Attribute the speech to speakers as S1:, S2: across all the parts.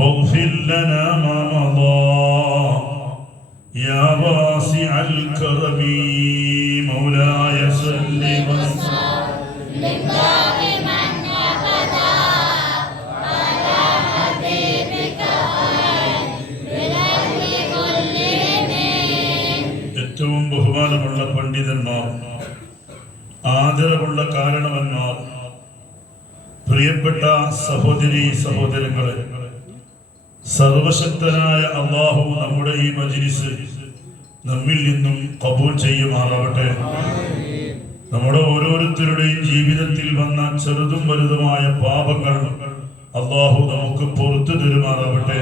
S1: واغفر لنا ما مضى يا واسع الكرم مولاي صل وسلم ഏറ്റവും ബഹുമാനമുള്ള പണ്ഡിതന്മാർ ആദരവുള്ള കാരണവന്മാർ പ്രിയപ്പെട്ട സഹോദരി സഹോദരങ്ങളെ സർവശക്തനായ അള്ളാഹു നമ്മുടെ ഈ മജിലിസ് നമ്മിൽ നിന്നും കബൂൽ ചെയ്യുമാറാവട്ടെ നമ്മുടെ ഓരോരുത്തരുടെയും ജീവിതത്തിൽ വന്ന ചെറുതും വലുതുമായ പാപങ്ങൾ അള്ളാഹു നമുക്ക് പുറത്തു തരുമാറാവട്ടെ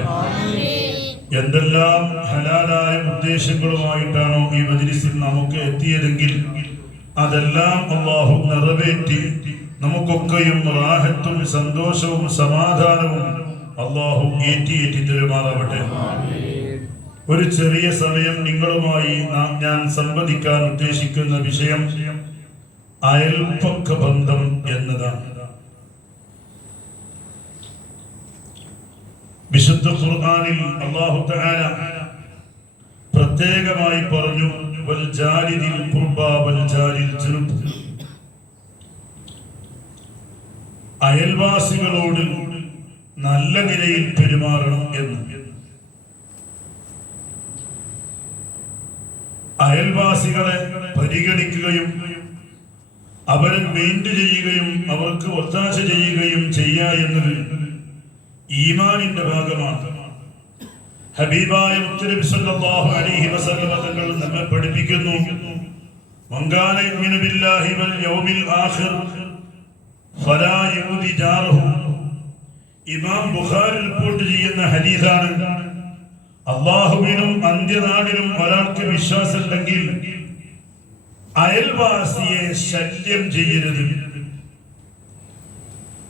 S1: എന്തെല്ലാം ഹലാലായ ഉദ്ദേശങ്ങളുമായിട്ടാണോ ഈ മജിലിസിൽ നമുക്ക് എത്തിയതെങ്കിൽ അതെല്ലാം അള്ളാഹു നിറവേറ്റി നമുക്കൊക്കെയും റാഹത്തും സന്തോഷവും സമാധാനവും അള്ളാഹു ഏറ്റിയേറ്റി തെരുമാറാവട്ടെ. ഒരു ചെറിയ സമയം നിങ്ങളുമായി നാം ഞാൻ സംവദിക്കാൻ ഉദ്ദേശിക്കുന്ന വിഷയം അയൽപക്ക ബന്ധം എന്നതാണ്. വിശുദ്ധ ഖുർആാനിൽ അള്ളാഹു തആല പ്രത്യേകമായി പറഞ്ഞു വൽ ജാരിദിൽ വൽ അയൽവാസികളോട് നല്ല നിലയിൽ പെരുമാറണം എന്ന്. അയൽവാസികളെ പരിഗണിക്കുകയും അവരെ മെയിന്റ് ചെയ്യുകയും അവർക്ക് ഒത്താശ ചെയ്യുകയും ചെയ്യുക എന്നത് ഈമാനിന്റെ ഭാഗമാണ്. ഹബീബായ മുത്തനബി സല്ലല്ലാഹു അലൈഹി വസല്ലമ തങ്ങൾ നമ്മെ പഠിപ്പിക്കുന്നു. മങ്കാന യുമിനു ബില്ലാഹി വൽ യൗമിൽ ആഖിർ. ഫലാ യുദി ജാറഹു. ഇമാം ബുഖാരി റിപ്പോർട്ട് ചെയ്യുന്ന ഹദീസാണ്. അള്ളാഹുവിനും അന്ത്യനാടിനും ഒരാൾക്ക് വിശ്വാസമുണ്ടെങ്കിൽ അയൽവാസിയെ ശല്യം ചെയ്യരുത്.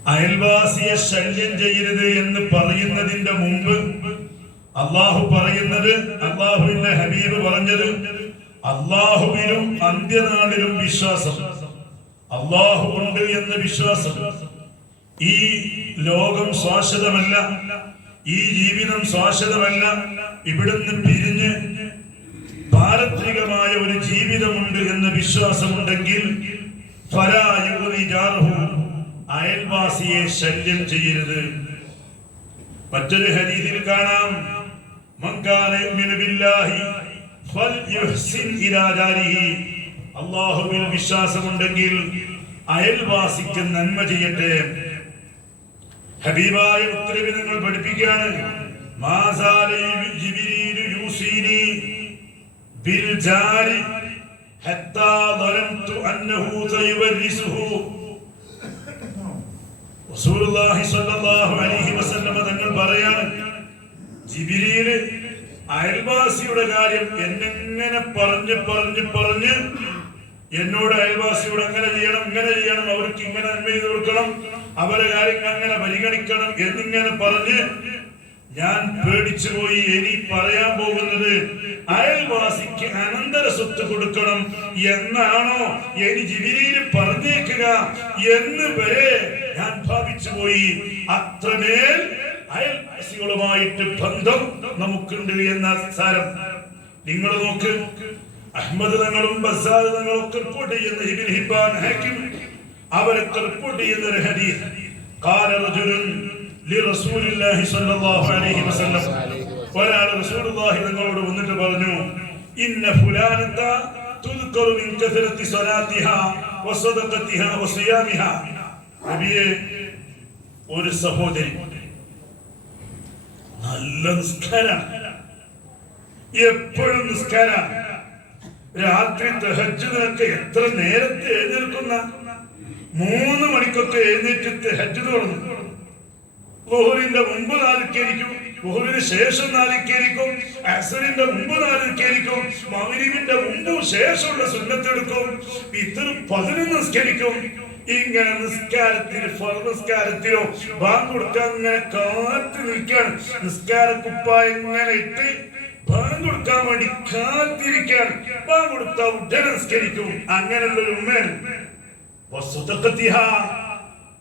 S1: അയൽവാസിയെ ശല്യം ചെയ്യരുത് എന്ന് പറയുന്നതിന്റെ മുമ്പ് അള്ളാഹു പറയുന്നത് അള്ളാഹുവിന്റെ ഹബീബ് പറഞ്ഞത് അള്ളാഹുവിനും അന്ത്യനാളിലും വിശ്വാസം. അള്ളാഹു ഉണ്ട് എന്ന് വിശ്വാസം. ഈ ലോകം ശാശ്വതമല്ല ഈ ജീവിതം ശാശ്വതമല്ല ഇവിടുന്ന് പിരിഞ്ഞ് പാരത്രികമായ ഒരു ജീവിതമുണ്ട് എന്ന വിശ്വാസമുണ്ടെങ്കിൽ അയൽവാസിയെ ശല്യം ചെയ്യരുത്. മറ്റൊരു ഹദീസിൽ കാണാം. അള്ളാഹുവിൽ വിശ്വാസമുണ്ടെങ്കിൽ അയൽവാസിക്ക് നന്മ ചെയ്യട്ടെ. ഹബീബായ ഉത്തരവ് നിങ്ങൾ പഠിപ്പിക്കുകയാണ്. തങ്ങൾ പറയാണ് ജിബിരിയിൽ അയൽവാസിയുടെ കാര്യം എന്നെങ്ങനെ പറഞ്ഞ് പറഞ്ഞ് പറഞ്ഞ് എന്നോട് അയൽവാസിയോട് അങ്ങനെ ചെയ്യണം ഇങ്ങനെ ചെയ്യണം അവർക്ക് ഇങ്ങനെ നന്മ ചെയ്ത് കൊടുക്കണം. അവരെ കാര്യങ്ങൾ അങ്ങനെ പരിഗണിക്കണം എന്നിങ്ങനെ പറഞ്ഞ് ഞാൻ പേടിച്ചു പോയി ഇനി പറയാൻ പോകുന്നത് അയൽവാസിക്ക് അനന്തര സ്വത്ത് കൊടുക്കണം എന്നാണോ ഇനി ജിബിലിയിൽ പറഞ്ഞേക്കുക എന്ന് വരെ ഞാൻ ഭാവിച്ചു പോയി അത്രമേൽ അയൽവാസികളുമായിട്ട് ബന്ധം നമുക്കുണ്ട് എന്ന സാരം. നിങ്ങൾ നോക്ക്. അഹമ്മദ് തങ്ങളും ബസാദ് തങ്ങളും ഒക്കെ റിപ്പോർട്ട് ചെയ്യുന്ന ഹിബിൻ ഹിബാൻ ഹാക്കിം അവരൊക്കെ റിപ്പോർട്ട് ചെയ്യുന്ന ഒരു ഹദീസ് قال رجل لرسول الله صلى الله عليه وسلم ഒരാൾ റസൂലുള്ളാഹി തങ്ങളോട് വന്നിട്ട് പറഞ്ഞു ഇന്ന ഫുലാനത തുദ്കറു മിൻ കസറത്തി സ്വലാത്തിഹാ വസദഖത്തിഹാ വസിയാമിഹാ നബിയെ ഒരു സഹോദരി നല്ല നിസ്കാരാണ് എപ്പോഴും നിസ്കാരാണ് രാത്രി തഹജ്ജുദിനൊക്കെ എത്ര നേരത്തെ എഴുന്നേൽക്കുന്ന മൂന്ന് മണിക്കൊക്കെ എഴുന്നേറ്റ് ഹജ്ജത് പറഞ്ഞു ലുഹറിന്റെ മുമ്പ് നാലിക്കേരിക്കും ലുഹറിന് ശേഷം നാലിക്കേരിക്കും അസറിന്റെ മുമ്പ് നാലിക്കേരിക്കും മൗരിവിന്റെ മുമ്പ് ശേഷമുള്ള സുന്നത്തെടുക്കും ഇത്ര പതിനൊന്ന് നിസ്കരിക്കും. ഇങ്ങനെ നിസ്കാരത്തിന് ഫർദ് നിസ്കാരത്തിനോ ബാങ്ക് കൊടുക്കാൻ ഇങ്ങനെ കാത്തു നിൽക്കുകയാണ്. നിസ്കാര കുപ്പായ ഇങ്ങനെ ഇട്ട് ബാങ്ക് കൊടുക്കാൻ വേണ്ടി കാത്തിരിക്കാൻ ബാങ്ക് കൊടുത്ത ഉടനെ നിസ്കരിക്കും. അങ്ങനെയുള്ള ഒരു ഉമ്മയാണ്.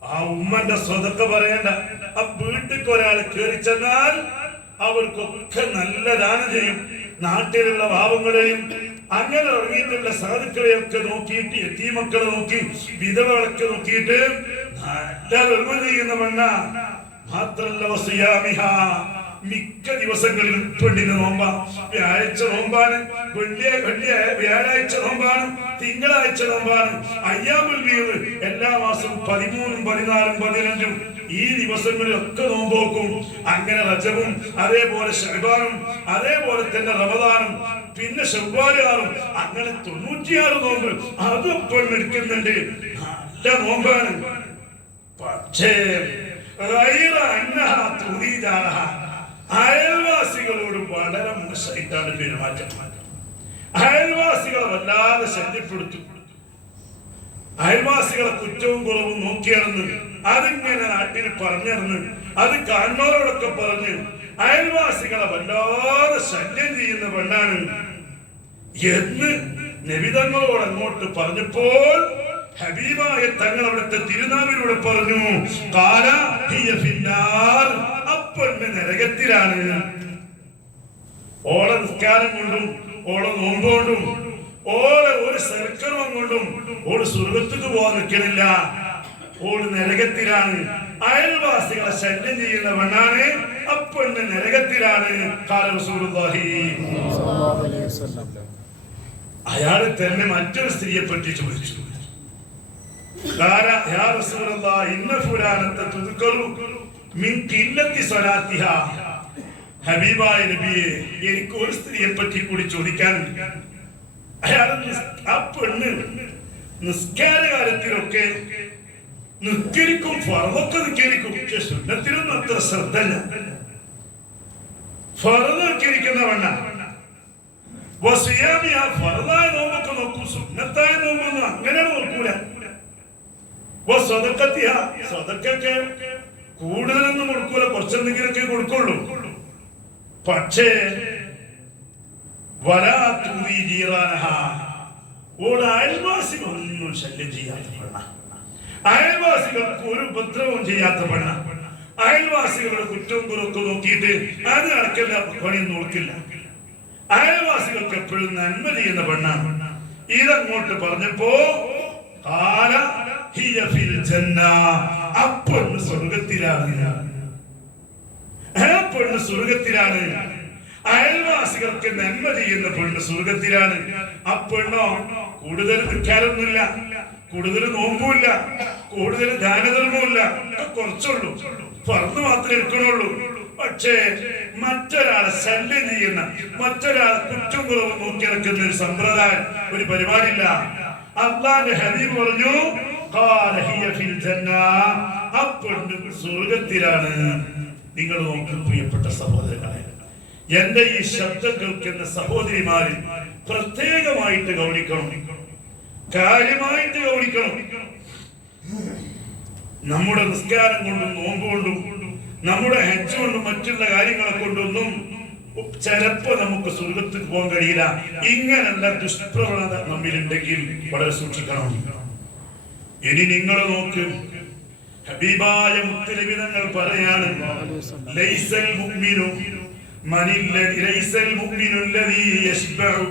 S1: ആ ഉമ്മന്റെ സ്വതക്ക പറയണ്ട. ആ വീട്ടിൽ ഒരാൾ കയറി ചെന്നാൽ അവർക്കൊക്കെ നല്ല ദാനം ചെയ്യും. നാട്ടിലുള്ള പാവങ്ങളെയും അങ്ങനെ ഇറങ്ങിയിട്ടുള്ള സാധുക്കളെയൊക്കെ നോക്കിയിട്ട് എത്തിമക്കളെ നോക്കി വിധവകളൊക്കെ നോക്കിയിട്ട് നല്ല ധർമ്മം ചെയ്യുന്ന മണ്ണ. മാത്രല്ല മിക്ക ദിവസങ്ങളിലും പെണ്ണിന് നോമ്പ വ്യാഴാഴ്ച നോമ്പാണ്. വെള്ളിയ വെള്ളിയ വ്യാഴാഴ്ച നോമ്പാണ്. തിങ്കളാഴ്ച നോമ്പാണ്. അയ്യാമുൽ വീട് എല്ലാ മാസവും പതിമൂന്നും പതിനാലും പതിനഞ്ചും ഈ ദിവസങ്ങളിലൊക്കെ നോമ്പോക്കും അങ്ങനെ റജബും അതേപോലെ ഷഹബാനും അതേപോലെ തന്നെ റമദാനും പിന്നെ ഷവ്വാലുകാറും അങ്ങനെ തൊണ്ണൂറ്റിയാറ് നോമ്പ് അതും പെണ്ണെടുക്കുന്നുണ്ട് നല്ല നോമ്പാണ്. പക്ഷേ. അയൽവാസികളോട് വളരെ മോശമായിട്ടാണ് പെരുമാറ്റം. അയൽവാസികളെ വല്ലാതെ ശല്യപ്പെടുത്തും അയൽവാസികളെ കുറ്റവും കുറവും നോക്കിയറിഞ്ഞ് അതിങ്ങനെ നാട്ടിൽ പറഞ്ഞിറന്ന് അത് കാണുന്നവരോടൊക്കെ പറഞ്ഞ് അയൽവാസികളെ വല്ലാതെ ശല്യം ചെയ്യുന്ന പെണ്ണാണ്. എന്ന് നിബിതങ്ങളോട് അങ്ങോട്ട് പറഞ്ഞപ്പോൾ ഹബീബായ തങ്ങൾ അവിടുത്തെ തിരുനാവിലൂടെ പറഞ്ഞു കാല ഫിന്നാർ. നരകത്തിലാണ് ഓളെ നിസ്കാരം കൊണ്ടും ഓളെ നോമ്പോണ്ടും ഓളെ ഒരു സൽക്കർമ്മം കൊണ്ടും ഓൾ സ്വർഗത്തേക്ക് പോകാൻ നിൽക്കണില്ല. ഓൾ നരകത്തിലാണ്. അയൽവാസികളെ ശല്യം ചെയ്യുന്ന പെണ്ണാണ്. അപ്പെണ്ണ് നരകത്തിലാണ്. അയാൾ തന്നെ മറ്റൊരു സ്ത്രീയെ പറ്റി ചോദിച്ചു. "ഖാല യാ റസൂലല്ലാഹ്, ഇന്ന ഫുലാനത്തെ തുദ്കറു മിൻ ഖില്ലത്തി സ്വലാത്തിഹ. ഹബീബായ നബിയെ എനിക്ക് ഒരു സ്ത്രീയെ പറ്റി കൂടി ചോദിക്കാനുണ്ട് അയാൾ ആ പെണ്ണ് നിസ്കാര കാലത്തിലൊക്കെ നിസ്കരിക്കും ഫറവൊക്കെ നിസ്കരിക്കും. പക്ഷെ സുന്നത്തിനൊന്നും അത്ര ശ്രദ്ധല്ല ഫറത് നിസ്കരിക്കുന്ന പെണ്ണ. വസിയാമി ആ ഫറദായ നോമ്പൊക്കെ നോക്കും. സുന്നത്തായ നോമ്പൊന്നും അങ്ങനെ നോക്കൂല. സ്വതക്കത്തിയ സ്വതക്കൊക്കെ കൂടുതലൊന്നും കൊടുക്കൂല കുറച്ചെന്തെങ്കിലുമൊക്കെ കൊടുക്കുള്ളൂ. പക്ഷേ വരാത്തൂരി ശല്യം ചെയ്യാത്ത പെണ്ണ. അയൽവാസികൾക്ക് ഒരു ഉപദ്രവവും ചെയ്യാത്ത പെണ്ണ. അയൽവാസികളുടെ കുറ്റവും കുറൊക്കെ നോക്കിയിട്ട് അത് നടക്കില്ല പണിയൊന്നും നോക്കില്ല അയൽവാസികൾക്ക് എപ്പോഴും നന്മ ചെയ്യുന്ന പെണ്ണാണ്. ഇതങ്ങോട്ട് പറഞ്ഞപ്പോ കാല സ്വർഗത്തിലാണ്. അയൽവാസികൾക്ക് നന്മ ചെയ്യുന്ന പെണ്ണ് സ്വർഗത്തിലാണ്. ആ പെണ്ണോ കൂടുതൽ നിൽക്കാനൊന്നുമില്ല കൂടുതൽ നോമ്പുമില്ല. കൂടുതൽ ദാനധർമ്മമില്ല കുറച്ചുള്ളൂ. പറന്ന് മാത്രമേ എടുക്കണുള്ളൂ. പക്ഷേ മറ്റൊരാളെ ശല്യം ചെയ്യുന്ന മറ്റൊരാൾ കുറ്റം കുറവ് നോക്കി നടക്കുന്ന ഒരു സമ്പ്രദായം ഒരു പരിപാടിയില്ല. അള്ളാന്റെ ഹബീബ് പറഞ്ഞു സ്വർഗത്തിലാണ്. നിങ്ങൾ നോക്കും പ്രിയപ്പെട്ട സഹോദരങ്ങളെ എന്റെ ഈ ശബ്ദം കേൾക്കുന്ന സഹോദരിമാരിൽ പ്രത്യേകമായിട്ട് ഗൗനിക്കണം. കാര്യമായിട്ട് ഗൗനിക്കണം. നമ്മുടെ നിസ്കാരം കൊണ്ടും നോമ്പ് കൊണ്ടും നമ്മുടെ ഹജ്ജ് കൊണ്ടും മറ്റുള്ള കാര്യങ്ങളെ കൊണ്ടൊന്നും ചിലപ്പോ നമുക്ക് സ്വർഗത്തിൽ പോകാൻ കഴിയില്ല. ഇങ്ങനെയുള്ള ദുഷ്പ്രവണത നമ്മിലുണ്ടെങ്കിൽ വളരെ സൂക്ഷിക്കണം. ഇനി നിങ്ങൾ നോക്ക്. ഹബീബായ മുത്തലിബിതങ്ങൾ പറയാണ് ലൈസൽ മുഅ്മിനു മനില്ല ലൈസൽ മുഅ്മിനു അല്ലദീ യശ്ബഉ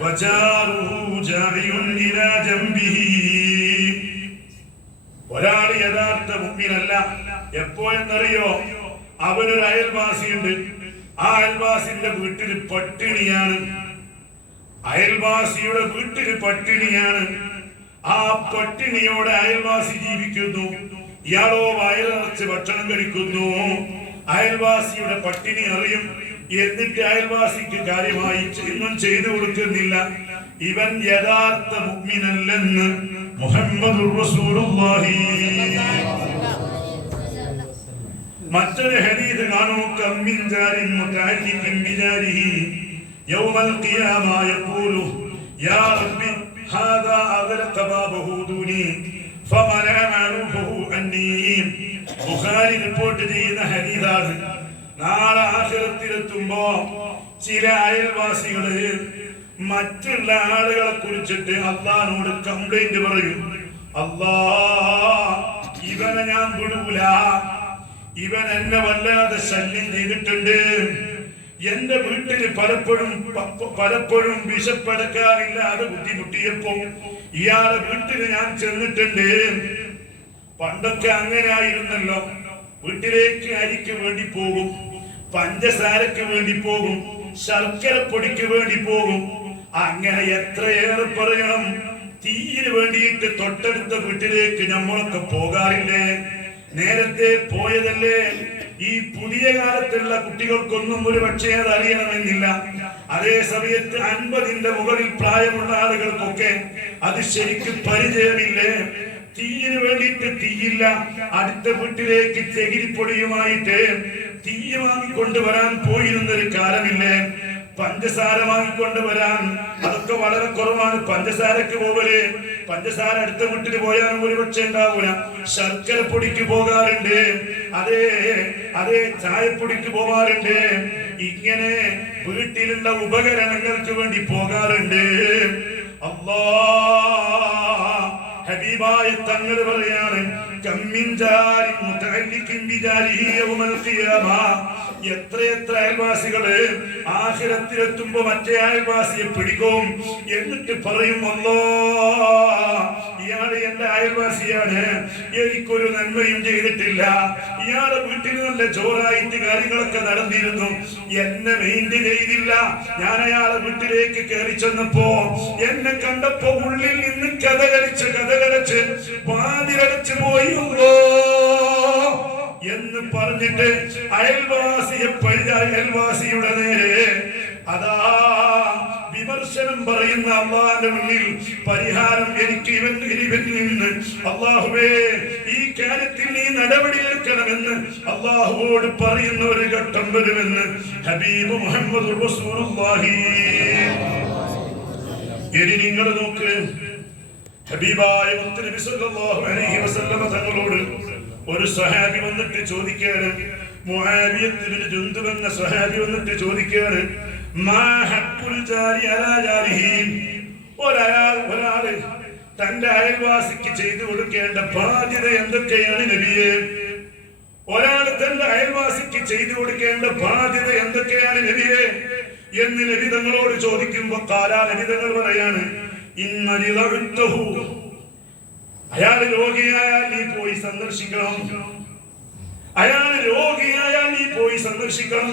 S1: വജാറുഹു ജാഇഉൻ ഇലാ ജംബിഹി. ഒരാൾ യഥാർത്ഥ മുഅ്മിനല്ല. എപ്പോ എന്നറിയോ അവനൊരു അയൽവാസിയുണ്ട്. ആ അയൽവാസിന്റെ വീട്ടിൽ പട്ടിണിയാണ്. അയൽവാസിയുടെ വീട്ടിൽ പട്ടിണിയാണ്. ആ പട്ടിണിയോടെ അയൽവാസി ജീവിക്കുന്നു. ഇയാളോ വയറിറച്ച് ഭക്ഷണം കഴിക്കുന്നു. അയൽവാസിയുടെ പട്ടിണി അറിയും. എന്നിട്ട് അയൽവാസിക്ക് കാര്യമായി ഒന്നും ചെയ്തു കൊടുക്കുന്നില്ല. ഇവൻ യഥാർത്ഥ മുഗ്മിനല്ലെന്ന് മുഹമ്മദ് മറ്റൊരു ഹരീത് കാണൂ. കമ്മിൻ യൗമൽ ഖിയാമ യഖൂലു. യാ റബ്ബി ഹാദാ أغلق بابه دوني فمنع معروفه അന്നി. ബുഖാരി റിപ്പോർട്ട് ചെയ്യുന്ന ഹദീദാണ് നാളെ ആഖിറത്തിലെത്തുമ്പോ ചില അയൽവാസികൾ മറ്റുള്ള ആളുകളെ കുറിച്ചിട്ട് അള്ളഹാനോട് കംപ്ലൈന്റ് പറയും. അല്ലാ ഇവനെ ഞാൻ വിടൂല. ഇവൻ എന്നെ വല്ലാതെ ശല്യം ചെയ്തിട്ടുണ്ട്. എന്റെ വീട്ടിൽ പലപ്പോഴും പലപ്പോഴും വിശപ്പടക്കാനില്ലാതെ ബുദ്ധിമുട്ടിയപ്പോ ഇയാളെ വീട്ടിൽ ഞാൻ ചെന്നിട്ടുണ്ട്. പണ്ടൊക്കെ അങ്ങനെ ആയിരുന്നല്ലോ വീട്ടിലേക്ക് അരിക്ക് വേണ്ടി പോകും പഞ്ചസാരക്ക് വേണ്ടി പോകും ശർക്കര പൊടിക്ക് വേണ്ടി പോകും. അങ്ങനെ എത്രയേറെ പറയണം. തീയിന് വേണ്ടിയിട്ട് തൊട്ടടുത്ത വീട്ടിലേക്ക് നമ്മളൊക്കെ പോകാറില്ലേ? നേരത്തെ പോയതല്ലേ? ഈ പുതിയ കാലത്തുള്ള കുട്ടികൾക്കൊന്നും ഒരു പക്ഷേ അത് അറിയണമെന്നില്ല. അതേ സമയത്ത് അൻപതിന്റെ മുകളിൽ പ്രായമുള്ള ആളുകൾക്കൊക്കെ അത് ശരിക്കും പരിചയമില്ലേ? തീയിന് വേണ്ടിയിട്ട് തീയില്ല. അടുത്ത വീട്ടിലേക്ക് ചെകിരിപ്പൊടിയുമായിട്ട് തീ വാങ്ങിക്കൊണ്ടുവരാൻ പോയിരുന്നൊരു കാലമില്ലേ? പഞ്ചസാര വാങ്ങിക്കൊണ്ട് വരാൻ. അതൊക്കെ വളരെ കുറവാണ്. പഞ്ചസാരക്ക് പോവൽ പഞ്ചസാര അടുത്ത വീട്ടിൽ പോയാൽ ഒരുപക്ഷെ ഉണ്ടാവൂല. ശർക്കര പൊടിക്ക് പോകാറുണ്ട്. അതേ അതേ ചായപ്പൊടിക്ക് പോകാറുണ്ട്. ഇങ്ങനെ വീട്ടിലുള്ള ഉപകരണങ്ങൾക്ക് വേണ്ടി പോകാറുണ്ട്. അല്ലാ ഹബീബായ തങ്ങൾ പറയാണ് കമ്മിൻ ജാരി മുതഅല്ലിഖിൻ ബിജാരിഹി യൗമൽ എത്ര എത്ര അയൽവാസികൾ ആഹിരത്തിലെത്തുമ്പോ മറ്റേ അയൽവാസിയെ പിടിക്കും. എന്നിട്ട് പറയും അല്ലോ ഇയാൾ എന്റെ അയൽവാസിയാണ്. എനിക്കൊരു നന്മയും ചെയ്തിട്ടില്ല. ഇയാളെ വീട്ടിൽ നല്ല ചോറായിട്ട് കാര്യങ്ങളൊക്കെ നടന്നിരുന്നു. എന്നെ മെയിന്റെ ചെയ്തില്ല. ഞാൻ അയാളെ വീട്ടിലേക്ക് കയറി ചെന്നപ്പോ എന്നെ കണ്ടപ്പോ ഉള്ളിൽ നിന്ന് കഥകളിച്ച് കഥകളിച്ച് വാതിലടച്ച് പോയി. അല്ലോ എന്ന് പറഞ്ഞിട്ട് അയൽവാസിയെ അയൽവാസിയുടെ നേരെ അതാ വിമർശനം പറയുന്ന അള്ളാന്റെ മുന്നിൽ പരിഹാരം എനിക്ക് ഇവൻ നിന്ന്. അള്ളാഹുവേ ഈ കാര്യത്തിൽ നീ നടപടി എടുക്കണമെന്ന് അള്ളാഹുവോട് പറയുന്ന ഒരു ഘട്ടം വരുമെന്ന് ഹബീബ് മുഹമ്മദ് ഇനി നിങ്ങൾ നോക്ക്. ഹബീബായ മുത്തുനബി സല്ലല്ലാഹു അലൈഹി വസല്ലമ തങ്ങളോട് ഒരു സ്വഹാബി വന്നിട്ട് ചോദിക്കുകയാണ് മുആവിയത്ത് ഇബ്നു ജുന്ദുബ് എന്ന സ്വഹാബി വന്നിട്ട് ചോദിക്കുകയാണ് ഒരാൾ ഒരാൾ തന്റെ അയൽവാസിക്ക് ചെയ്തു കൊടുക്കേണ്ട ബാധ്യത എന്തൊക്കെയാണ് നബിയെ? ഒരാൾ തന്റെ അയൽവാസിക്ക് ചെയ്തു കൊടുക്കേണ്ട ബാധ്യത എന്തൊക്കെയാണ് നബിയെ? എന്ന് നബി തങ്ങളോട് ചോദിക്കുമ്പോ കാലാ നബി തങ്ങൾ പറയാണ് ഇന്നലിതഹു അയാൾ രോഗിയായാൽ നീ പോയി സന്ദർശിക്കണം. അയാൾ രോഗിയായാൽ നീ പോയി സന്ദർശിക്കണം.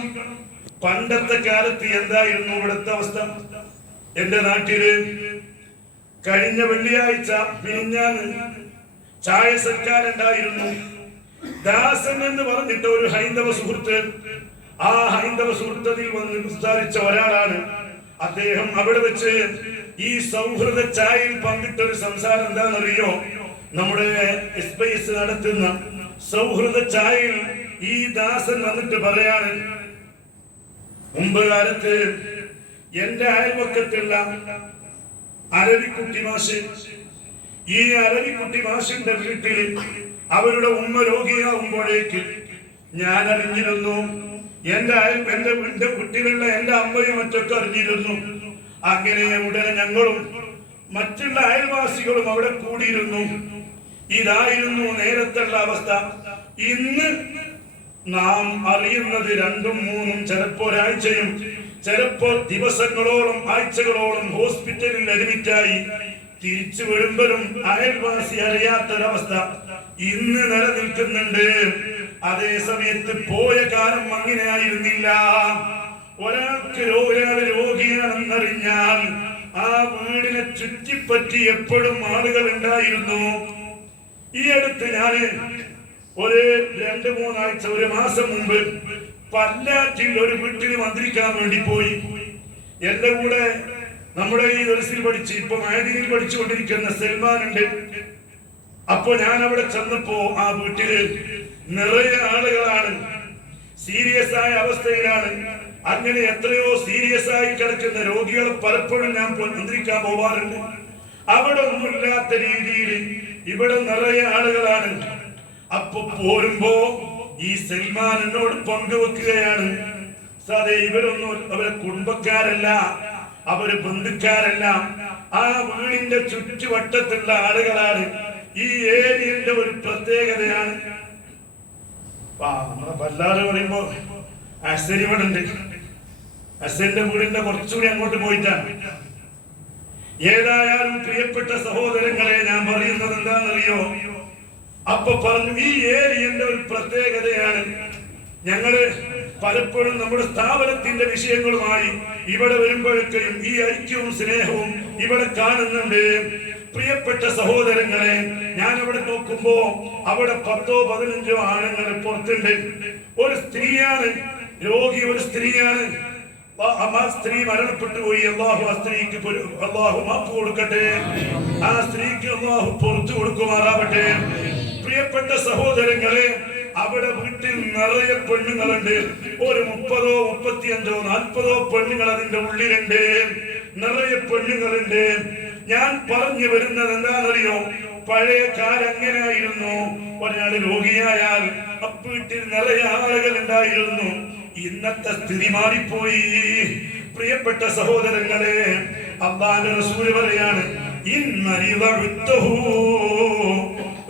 S1: പണ്ടത്തെ കാലത്ത് എന്തായിരുന്നു ഇവിടുത്തെ അവസ്ഥ? എന്റെ നാട്ടിൽ കഴിഞ്ഞ വെള്ളിയാഴ്ച പിരിഞ്ഞാന്ന് ചായ സർക്കാരുണ്ടായിരുന്നു. ദാസൻ എന്ന് പറഞ്ഞിട്ട് ഒരു ഹൈന്ദവ സുഹൃത്ത് ആ ഹൈന്ദവ സുഹൃത്തതിൽ വന്ന് സംസാരിച്ച ഒരാളാണ് അദ്ദേഹം. അവിടെ വെച്ച് ഈ സൗഹൃദ ചായയിൽ പങ്കിട്ട ഒരു സംസാരം എന്താണെന്നറിയോ? നമ്മുടെ എസ്പൈസ് നടത്തുന്ന സൗഹൃദ ചായയിൽ ഈ ദാസൻ വന്നിട്ട് പറയാണ് മുമ്പ് കാലത്ത് എന്റെ അയൽപക്കത്തുള്ള അരവിക്കുട്ടി മാഷ് ഈ അരവിക്കുട്ടി മാഷിന്റെ വീട്ടിൽ അവരുടെ ഉമ്മ രോഗിയാവുമ്പോഴേക്ക് ഞാൻ അറിഞ്ഞിരുന്നു എന്റെ അയൽ എന്റെ എന്റെ വീട്ടിലുള്ള എന്റെ അമ്മയും മറ്റൊക്കെ അറിഞ്ഞിരുന്നു. അങ്ങനെ ഉടനെ ഞങ്ങളും മറ്റുള്ള അയൽവാസികളും അവിടെ കൂടിയിരുന്നു. ഇതായിരുന്നു നേരത്തുള്ള അവസ്ഥ. ഇന്ന് നാം അറിയുന്നത് രണ്ടും മൂന്നും ചിലപ്പോ ഒരാഴ്ചയും ചിലപ്പോ ദിവസങ്ങളോളം ആഴ്ചകളോളം ഹോസ്പിറ്റലിൽ അഡ്മിറ്റായി തിരിച്ചു വരുമ്പോഴും അയൽവാസി അറിയാത്തൊരവസ്ഥ. ഇന്ന് നിലനിൽക്കുന്നുണ്ട്. അതേ സമയത്ത് പോയ കാലം അങ്ങനെയായിരുന്നില്ല. ഒരാൾക്ക് ഒരാൾ രോഗിയാണെന്നറിഞ്ഞാൽ ആ വീടിനെ ചുറ്റിപ്പറ്റി എപ്പോഴും ആളുകൾ ഉണ്ടായിരുന്നു. ഈ അടുത്ത് ഞാൻ ഒരു രണ്ട് മൂന്നാഴ്ച ഒരു മാസം മുമ്പ് പല്ലാറ്റിൽ ഒരു വീട്ടിൽ മന്ത്രിക്കാൻ വേണ്ടി പോയി. എന്റെ കൂടെ നമ്മുടെ ഈ ദർസിൽ പഠിച്ച് ഇപ്പൊ മയദിനിൽ പഠിച്ചുകൊണ്ടിരിക്കുന്ന സൽമാൻ ഉണ്ട് അപ്പൊ ഞാൻ അവിടെ ചെന്നപ്പോ ആ വീട്ടിൽ നിറയെ ആളുകളാണ്. സീരിയസ് ആയ അവസ്ഥയിലാണ്. അങ്ങനെ എത്രയോ സീരിയസ് ആയി കിടക്കുന്ന രോഗികൾ പലപ്പോഴും ഞാൻ മന്ത്രിക്കാൻ പോവാറുണ്ട്. അവിടെ ഒന്നുമില്ലാത്ത രീതിയിൽ ഇവിടെ നിറയെ ആളുകളാണ്. അപ്പൊ പോരുമ്പോ ഈ സൽമാൻ എന്നോട് പങ്കുവെക്കുകയാണ്. സാറേ ഇവരൊന്നും അവരെ കുടുംബക്കാരല്ല അവർ ബന്ധുക്കാരല്ല. ആ വീടിന്റെ ചുറ്റുവട്ടത്തുള്ള ആളുകളാണ്. ഈ ഏരിയന്റെ ഒരു പ്രത്യേകതയാണ്. നമ്മളെ പല്ലാറ് പറയുമ്പോ അസരി ഇവിടെ അസരിന്റെ വീടിന്റെ കുറച്ചുകൂടി അങ്ങോട്ട് പോയിട്ടാണ്. ഏതായാലും പ്രിയപ്പെട്ട സഹോദരങ്ങളെ ഞാൻ പറയുന്നത് എന്താണെന്നറിയോ? അപ്പൊ പറഞ്ഞു ഈ ഏരിയന്റെ ഒരു പ്രത്യേകതയാണ്. ഞങ്ങൾ പലപ്പോഴും നമ്മുടെ സ്ഥാപനത്തിന്റെ വിഷയങ്ങളുമായി ഇവിടെ വരുമ്പോഴൊക്കെയും ഈ ഐക്യവും സ്നേഹവും ഇവിടെ കാണുന്നുണ്ട്. പ്രിയപ്പെട്ട സഹോദരങ്ങളെ ഞാൻ അവിടെ നോക്കുമ്പോ അവിടെ പത്തോ പതിനഞ്ചോ ആണുങ്ങൾ പുറത്തുണ്ട്. ഒരു സ്ത്രീയാണ് രോഗി ഒരു സ്ത്രീയാണ്. ആ സ്ത്രീ മരണപ്പെട്ടു പോയി. അള്ളാഹു ആ സ്ത്രീക്ക് അള്ളാഹു മാപ്പ് കൊടുക്കട്ടെ. ആ സ്ത്രീക്ക് അള്ളാഹു പുറത്തു കൊടുക്കുമാറാവട്ടെ. പ്രിയപ്പെട്ട സഹോദരങ്ങളെ അവിടെ വീട്ടിൽ നിറയെ പെണ്ണുങ്ങളുണ്ട്. ഒരു മുപ്പതോ മുപ്പത്തിയഞ്ചോ നാൽപ്പതോ പെണ്ണുങ്ങൾ അതിന്റെ ഉള്ളിലുണ്ട്. നിറയെ പെണ്ണുങ്ങളുണ്ട്. ഞാൻ പറഞ്ഞു വരുന്നത് എന്താണെന്നറിയോ? പഴയ കാലം എങ്ങനെയായിരുന്നു ഒരാൾ രോഗിയായാൽ വീട്ടിൽ നിറയെ ആളുകൾ ഉണ്ടായിരുന്നു. ഇന്നത്തെ സ്ഥിതി മാറിപ്പോയി. പ്രിയപ്പെട്ട സഹോദരങ്ങളെ അള്ളാന്റെ പറയാണ്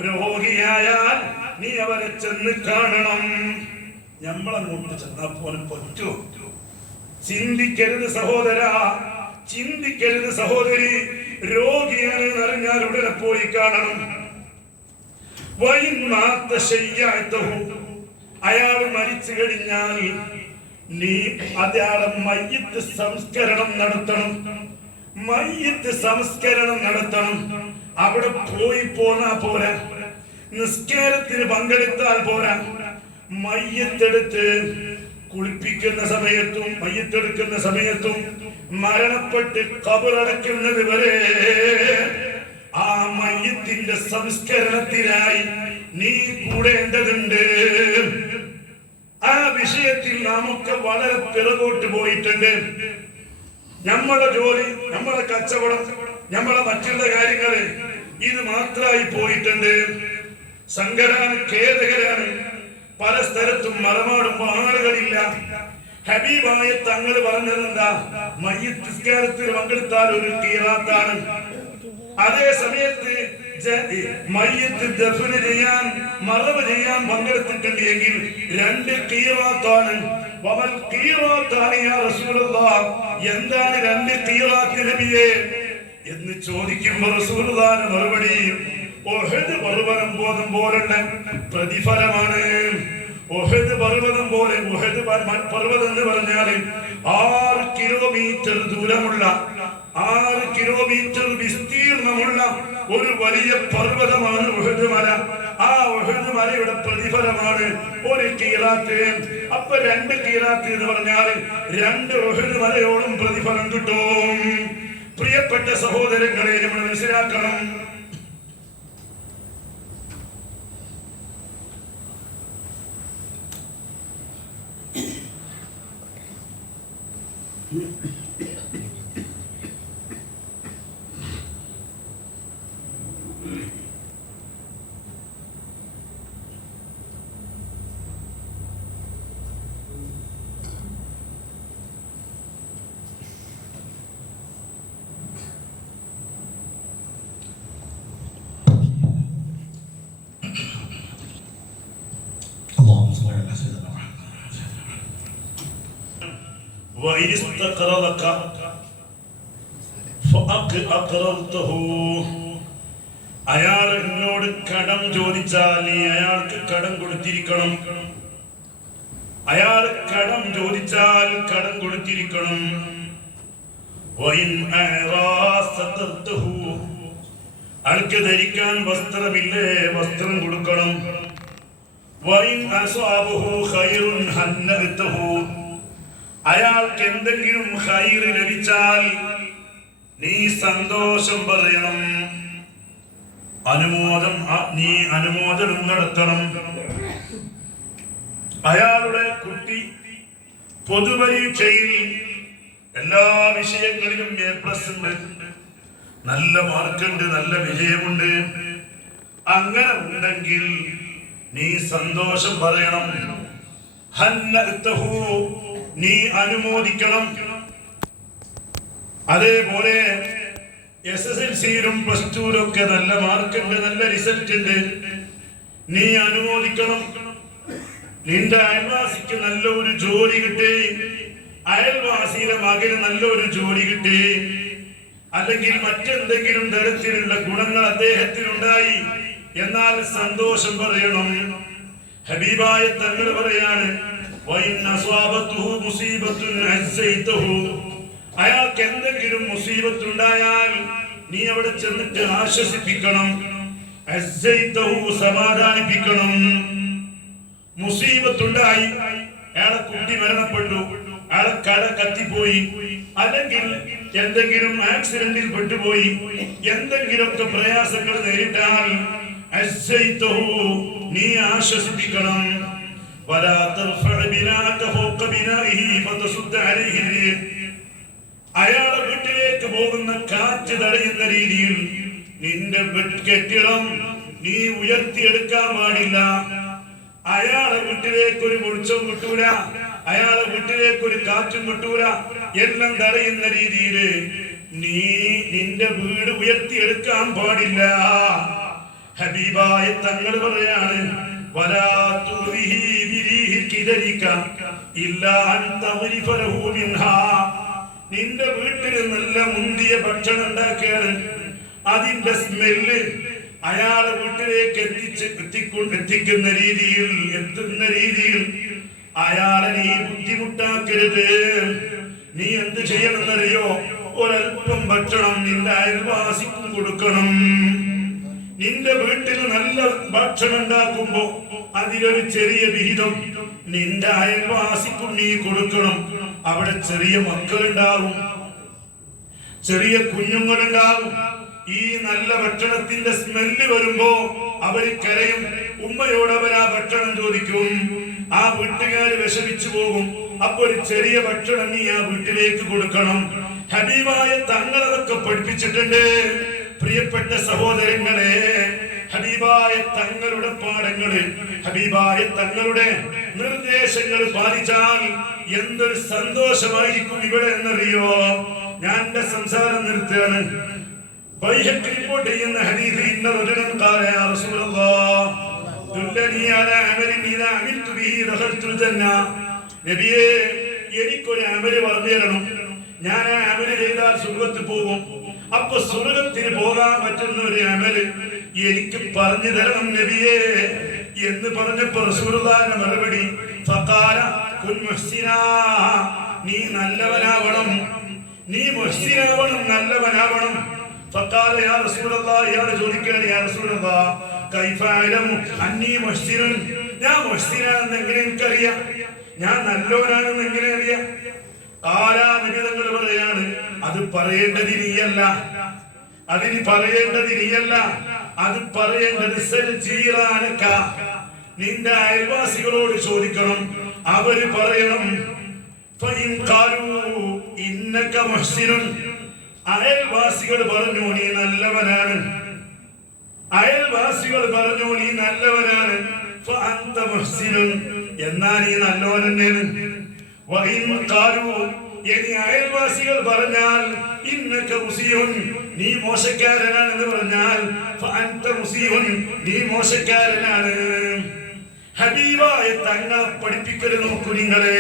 S1: രോഗിയായാൽ നീ അവരെ ചെന്ന് കാണണം. നമ്മളങ്ങോട്ട് ചെന്നാൽ പോലെ പറ്റൂ. ചിന്തിക്കരുത് സഹോദര. ചിന്തിക്കരുത് സഹോദരി. രോഗിയാണ് അറിഞ്ഞാൽ ഉടനെ പോയി കാണണം. അയാൾ മരിച്ചു കഴിഞ്ഞാൽ നീ അയാളെ മയ്യത്ത് സംസ്കരണം നടത്തണം. മയ്യത്ത് സംസ്കരണം നടത്തണം. അവിടെ പോയി പോന്നാ പോരാ. നിസ്കാരത്തിന് പങ്കെടുത്താൽ പോരാ. മയ്യത്തെടുത്ത് കുളിപ്പിക്കുന്ന സമയത്തും മയ്യത്തെടുക്കുന്ന സമയത്തും മരണപ്പെട്ട് കബറടക്കുന്നത് വരെ ആ മയ്യത്തിന്റെ സംസ്കരണത്തിനായി നീ കൂടേണ്ടതുണ്ട്. ആ വിഷയത്തിൽ നാമൊക്കെ വളരെ പിറകോട്ട് പോയിട്ടുണ്ട്. നമ്മളെ ജോലി നമ്മളെ കച്ചവടം നമ്മളെ മറ്റുള്ള കാര്യങ്ങൾ ഇത് മാത്രമായി പോയിട്ടുണ്ട്. സങ്കടാണ് ഖേദകരാണ് പല സ്ഥലത്തും മറമാടുമ്പോ ആളുകളില്ല. ഹബീബായ തങ്ങൾ പറഞ്ഞതെന്താ? മയ്യത്തിൽ പങ്കെടുത്താൽ ഒരു കീറാത്താണ്. അതേ സമയത്ത് മയ്യത്ത് ദഫന് ചെയ്യാൻ മറവ് ചെയ്യാൻ പങ്കെടുത്തിട്ടുണ്ട് എങ്കിൽ രണ്ട് കീറാത്താണ്. വമൽ കീറാത്താണ് യാ റസൂലുള്ളാഹ് എന്താണ് രണ്ട് കീറാത്ത് നബിയെ? എന്ന് ചോദിക്കുമ്പോൾ റസൂലുള്ളാഹിന്റെ മറുപടി പർവതം ബോധം പോലുള്ള പ്രതിഫലമാണ്. ഒഹദ് പർവതം പോലെ ഒഹദ് പർവതം എന്ന് പറഞ്ഞാൽ ആറ് കിലോമീറ്റർ ദൂരമുള്ള ആറ് കിലോമീറ്റർ വിസ്തീർണമുള്ള ഒരു വലിയ പർവതമാണ് ഒഹദ് മല. ആ ഒഹദ് മലയുടെ പ്രതിഫലമാണ് ഒരു കീറാത്ത്. അപ്പൊ രണ്ട് കീറാത്ത് എന്ന് പറഞ്ഞാൽ രണ്ട് ഒഹദ് മലയോളം പ്രതിഫലം കിട്ടും. പ്രിയപ്പെട്ട സഹോദരങ്ങളെ നമ്മൾ മനസ്സിലാക്കണം. وإن استقرضك فأق- أقرضته അയാൾ എന്നോട് കടം ചോദിച്ചാൽ നീ അയാൾക്ക് കടം കൊടുത്തിരിക്കണം അയാൾ കടം ചോദിച്ചാൽ കടം കൊടുത്തിരിക്കണം വഇൻ അഅറാ സതർത്തുഹു. അയാൾക്ക് ധരിക്കാൻ വസ്ത്രമില്ലേ വസ്ത്രം കൊടുക്കണം വഇൻ അസ്വാബഹു ഖൈറുൻ ഹന്നഅതഹു. അയാൾക്ക് എന്തെങ്കിലും ഹൈറ് ലഭിച്ചാൽ നീ സന്തോഷം പറയണം. അനുമോദം നീ അനുമോദനം നടത്തണം. അയാളുടെ കുട്ടി പൊതുപരീക്ഷയിൽ എല്ലാ വിഷയങ്ങളിലും എ പ്ലസ് ഉണ്ട്. നല്ല മാർക്കുണ്ട് നല്ല വിജയമുണ്ട്. അങ്ങനെ ഉണ്ടെങ്കിൽ നീ സന്തോഷം പറയണം. ഹന്നഅതഹു. നീ അനുമോദിക്കണം. അതേപോലെ എസ് എസ് എൽ സിയിലും പ്ലസ് ടുവിലും ഒക്കെ നല്ല മാർക്കുണ്ട് നല്ല റിസൾട്ട് ഉണ്ട്. നീ അനുമോദിക്കണം. നിന്റെ അയൽവാസിക്ക് നല്ല ഒരു ജോലി കിട്ടി. അയൽവാസിയുടെ മകന് നല്ല ഒരു ജോലി കിട്ടി. അല്ലെങ്കിൽ മറ്റെന്തെങ്കിലും തരത്തിലുള്ള ഗുണങ്ങൾ അദ്ദേഹത്തിനുണ്ടായി. എന്നാൽ സന്തോഷം പറയണം. ഹബീബായ തങ്ങൾ പറയാണ് അയാൾക്ക് എന്തെങ്കിലും മുസീബത്തുണ്ടായാൽ നീ അവിടെ ചെന്നിട്ട് ആശ്വസിപ്പിക്കണം. സമാധാനിപ്പിക്കണം. മുസീബത്തുണ്ടായി അയാളെ കുട്ടി മരണപ്പെട്ടു. അയാളെ കട കത്തിപ്പോയി. അല്ലെങ്കിൽ എന്തെങ്കിലും ആക്സിഡന്റിൽ പെട്ടുപോയി. എന്തെങ്കിലുമൊക്കെ പ്രയാസങ്ങൾ നേരിട്ടാൽ നീ ആശ്വസിപ്പിക്കണം. ولا ترفع بناءك فوق بنائه فتصد عليه الريح അയാളെ വീട്ടിലേക്ക് പോകുന്ന കാറ്റ് തടയുന്ന രീതിയിൽ നിന്റെ വീട്ട് കെട്ടിടം നീ ഉയർത്തിയെടുക്കാൻ പാടില്ല അയാളെ വീട്ടിലേക്ക് ഒരു വെളിച്ചം കിട്ടൂല അയാളെ വീട്ടിലേക്ക് ഒരു കാറ്റും കിട്ടൂല എല്ലാം തടയുന്ന രീതിയിൽ നീ നിന്റെ വീട് ഉയർത്തിയെടുക്കാൻ പാടില്ല ഹബീബായ തങ്ങൾ പറയാണ് ولا تؤذيه നിന്റെ വീട്ടിൽ നല്ല മുന്തിയ ഭക്ഷണം ഉണ്ടാക്കിയാണ്. അതിന്റെ സ്മെല്ല് അയാളെ വീട്ടിലേക്ക് എത്തിച്ച് എത്തിക്കൊണ്ട് എത്തിക്കുന്ന രീതിയിൽ എത്തുന്ന രീതിയിൽ അയാളെ നീ ബുദ്ധിമുട്ടാക്കരുത്. നീ എന്ത് ചെയ്യണമെന്നറിയോ? ഒരല്പം ഭക്ഷണം നിന്റെ അയൽവാസിക്കും കൊടുക്കണം. നിന്റെ വീട്ടിൽ നല്ല ഭക്ഷണം ഉണ്ടാക്കുമ്പോ അതിലൊരു ചെറിയ വിഹിതം നിന്റെ അയൽവാസിക്കും നീ കൊടുക്കണം. അവിടെ ചെറിയ മക്കളുണ്ടാവും ചെറിയ കുഞ്ഞുങ്ങളുണ്ടാവും ഈ നല്ല ഭക്ഷണത്തിന്റെ സ്മെല്ല് വരുമ്പോ അവർ കരയും. ഉമ്മയോട് അവർ ആ ഭക്ഷണം ചോദിക്കും. ആ വീട്ടുകാര് വിഷമിച്ചു പോകും. അപ്പൊ ഒരു ചെറിയ ഭക്ഷണം നീ ആ വീട്ടിലേക്ക് കൊടുക്കണം. ഹബീബായ തങ്ങളതൊക്കെ പഠിപ്പിച്ചിട്ടുണ്ട്. പ്രിയപ്പെട്ട സഹോദരങ്ങളെ ഹബീബായ തങ്ങളുടെ പാഠങ്ങൾ ഹബീബായ തങ്ങളുടെ നിർദ്ദേശങ്ങൾ പാലിച്ചാൽ എന്തൊരു സന്തോഷമായിരിക്കും ഇവിടെ എന്നറിയോ? ഞാൻ എന്റെ സംസാരം നിർത്തുകയാണ്. ബൈഹക്ക് റിപ്പോർട്ട് ചെയ്യുന്ന ഹദീസ് ഇന്ന റജുലൻ ഖാല യാ റസൂലല്ലാഹ് ദുല്ലനി ബിഹി ദഖൽതുൽ ജന്ന നബിയേ എനിക്കൊരു അമൽ പറഞ്ഞു തരണം. ഞാൻ ആ അമൽ ചെയ്താൽ സ്വർഗത്തിൽ പോകും. അപ്പൊ സ്വർഗത്തിൽ പോകാൻ പറ്റുന്ന ഒരു അമൽ എനിക്ക് പറഞ്ഞു തരണം നബിയെ എന്ന് പറഞ്ഞപ്പോ റസൂലുള്ളാഹിന്റെ മറുപടി ഫഖാല കുൻ മുഹ്സിനാ നീ നല്ലവനാവണം. നീ മുഹ്സിനാവണം നല്ലവനാവണം. ഫഖാല യാ റസൂലുള്ളാഹി യാ ചോദിക്കുകയാണ് യാ റസൂലുള്ളാഹ് കൈഫ അലമു അന്നി മുഹ്സിനൻ. ഞാൻ മുഹ്സിനാണെന്ന് എങ്ങനെ എനിക്കറിയാം? ഞാൻ നല്ലവനാണെന്ന് എങ്ങനെ അറിയാം? ആരാ നിബിതങ്ങൾ പറയാണ് അത് പറയേണ്ടത് നീയല്ല. അതിന് പറയേണ്ടത് നീയല്ല. അത് പറയേണ്ടത് ഈറാനക്ക നിന്റെ അയൽവാസികളോട് ചോദിക്കണം. അവർ പറയണം അയൽവാസികൾ പറഞ്ഞു നീ നല്ലവനാണ്. അയൽവാസികൾ പറഞ്ഞു നീ നല്ലവനാണ്. ഫഅന്ത മുഹ്സിനുൻ. എന്നാ നീ ഖാലൂ ഇനി അയൽവാസികൾ പറഞ്ഞാൽ നീ മോശക്കാരനാണെന്ന് പറഞ്ഞാൽ ഫഅന്ത മുസിയുൻ നീ മോശക്കാരനാണ്. ഹബീബായ തങ്ങളെ പഠിപ്പിക്കരുത് നോക്കൂ നിങ്ങളെ.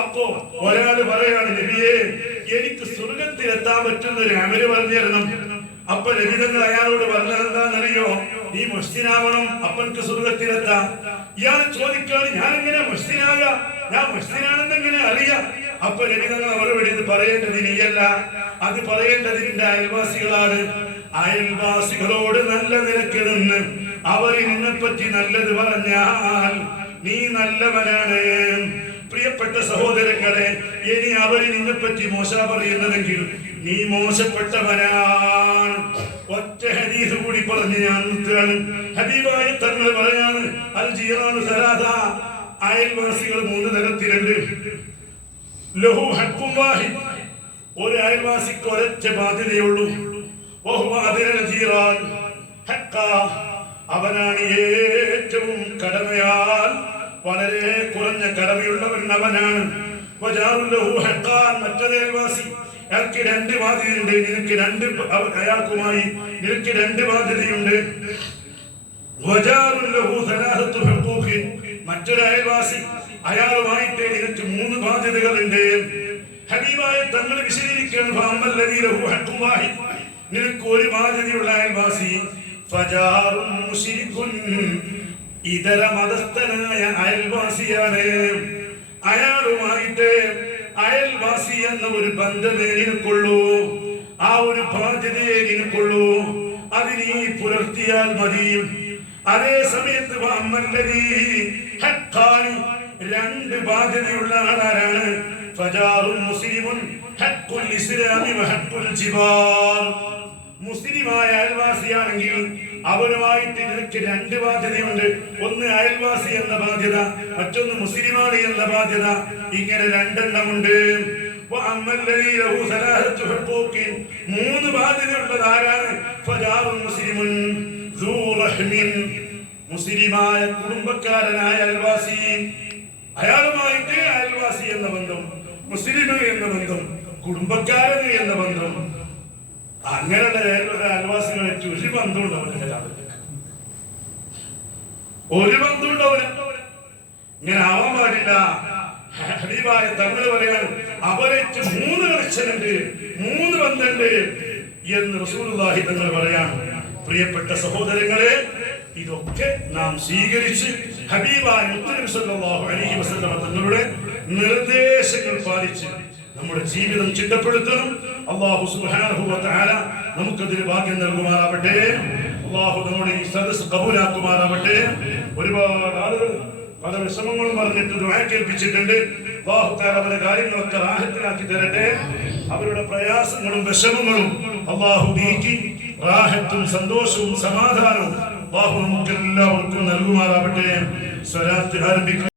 S1: അപ്പോ ഒരാൾ പറയാണ് നബിയെ എനിക്ക് സ്വർഗത്തിലെത്താൻ പറ്റുന്ന ഒരു അമര് പറഞ്ഞു തരണം. അപ്പൊ ലഭിതങ്ങൾ അയാളോട് പറഞ്ഞത് എന്താണെന്നറിയോ നീ മുസ്ലിനാവണം അപ്പനക്ക് സ്വർഗത്തിലെത്താം. ഇയാൾ ചോദിക്കാണ് ഞാൻ എങ്ങനെ മുസ്ലിനാകാം ഞാൻ മുസ്ലിനാണെന്ന് എങ്ങനെ അറിയാം? അപ്പൊ ജനങ്ങൾ അവരോട് ഇത് പറയേണ്ടത് നീയല്ല അത് പറയേണ്ടത് നിന്റെ അയൽവാസികളാണ്. അയൽവാസികളോട് നല്ല നിലയ്ക്ക് നിന്ന് അവർ നിന്നെ പറ്റി നല്ലത് പറഞ്ഞാൽ നീ നല്ലവനാണ്. പ്രിയപ്പെട്ട സഹോദരങ്ങളെ ഇനി അവർ നിന്നെ പറ്റി മോശ പറയുന്നതെങ്കിൽ നീ മോശപ്പെട്ടവനാണ്. ഒറ്റ ഹദീസ് കൂടി പറഞ്ഞ് ഞാൻ നിർത്തുകയാണ്. ഹബീബായ തങ്ങൾ പറയാണ് അൽ ജീറാനു സലാദ അയൽവാസികൾ മൂന്ന് തരത്തിലുണ്ട് ലഹു ഹക്കും വാഹിദ് ഒരു അയൽവാസിക്ക് ഒരൊറ്റ ബാധ്യതയുള്ളൂ. അവനാണ് ഏറ്റവും കടമയാൽ വളരെ കുറഞ്ഞ കടമയുള്ളവൻ അവനാണ്. വജാറുൽ ലഹു ഹക്കാൻ മറ്റൊരു അയൽവാസി. അയാൾക്ക് രണ്ട് ബാധ്യതയുണ്ട്. നിനക്ക് രണ്ട് അയാൾക്കുമായി നിനക്ക് രണ്ട് ബാധ്യതയുണ്ട്. മറ്റൊരു അയൽവാസി. അയാളുമായിട്ട് എനിക്ക് മൂന്ന് ബാധ്യതകളുണ്ട് ഹബീബായ തങ്ങൾ വിശദീകരിക്കുകയാണ്. നിനക്ക് ഒരു ബാധ്യതയുള്ള അയൽവാസി. ഇതര മതസ്ഥനായ അയൽവാസിയാണ് അയാളുമായിട്ട് അയൽവാസി എന്ന ഒരു ബന്ധമേ നിനക്കുള്ളൂ ആ ഒരു ബാധ്യതയെ നിനക്കുള്ളൂ അത് നീ പുലർത്തിയാൽ മതി അതേ സമയത്ത് ഹഖ്ഖാനി രണ്ട് ബാധ്യതയുള്ള ആളാരാണ്. മുസ്ലിമുൻ ഹക്കുൽ ഇസ്ലാമി മുസ്ലിമായ അയൽവാസിയാണെങ്കിൽ അവനുമായിട്ട് രണ്ട് ബാധ്യതയുണ്ട്. ഒന്ന് അയൽവാസി എന്ന ബാധ്യത മറ്റൊന്ന് മുസ്ലിമാണ് എന്ന ബാധ്യത. ഇങ്ങനെ രണ്ടെണ്ണമുണ്ട് മൂന്ന് ബാധ്യതയുള്ളത് ആരാണ്? മുസ്ലിമുൻ മുസ്ലിമായ കുടുംബക്കാരനായ അയൽവാസി. അയാളുമായിട്ട് അയൽവാസി എന്ന ബന്ധം മുസ്ലിം എന്ന ബന്ധം കുടുംബക്കാരൻ എന്ന ബന്ധം. അങ്ങനെയുള്ള അയൽവാസികളെ അയൽവാസികളായിട്ട് ഒരു ബന്ധം ഉണ്ടാവില്ല ഒരു ബന്ധം ഉണ്ടാവില്ല ഇങ്ങനെ ആവാൻ പാടില്ല. ഹബീബായ തങ്ങൾ പറയാൻ അവരേറ്റ് മൂന്ന് കണക്ഷൻ ഉണ്ട് മൂന്ന് ബന്ധമുണ്ട് എന്ന് റസൂലുള്ളാഹി തങ്ങൾ പറയാൻ. പ്രിയപ്പെട്ട സഹോദരങ്ങളെ ഇതൊക്കെ നാം സ്വീകരിച്ച് ഹബീബായ സല്ലല്ലാഹു അലൈഹി വസല്ലം തങ്ങളുടെ നിർദ്ദേശങ്ങൾ പാലിച്ച് നമ്മുടെ ജീവിതം ചിട്ടപ്പെടുത്തണം. അള്ളാഹു സുബ്ഹാനഹു വ തആല നമുക്കതിന് ഭാഗ്യം നൽകുമാറാവട്ടെ. അള്ളാഹു നമ്മുടെ ഈ സദസ് കബൂലാക്കുമാറാവട്ടെ. ഒരുപാട് ആളുകൾ പല വിഷമങ്ങളും പറഞ്ഞിട്ട് ദുആ കേൾപ്പിച്ചിട്ടുണ്ട്. അല്ലാഹു തആല അവരുടെ കാര്യങ്ങളൊക്കെ റാഹത്തിലാക്കി തരട്ടെ. അവരുടെ പ്രയാസങ്ങളും വിഷമങ്ങളും അള്ളാഹു നീക്കി റാഹത്തും സന്തോഷവും സമാധാനവും അള്ളാഹു നമുക്ക് എല്ലാവർക്കും നൽകുമാറാവട്ടെ സ്വരാത്ത് ആരംഭിക്കും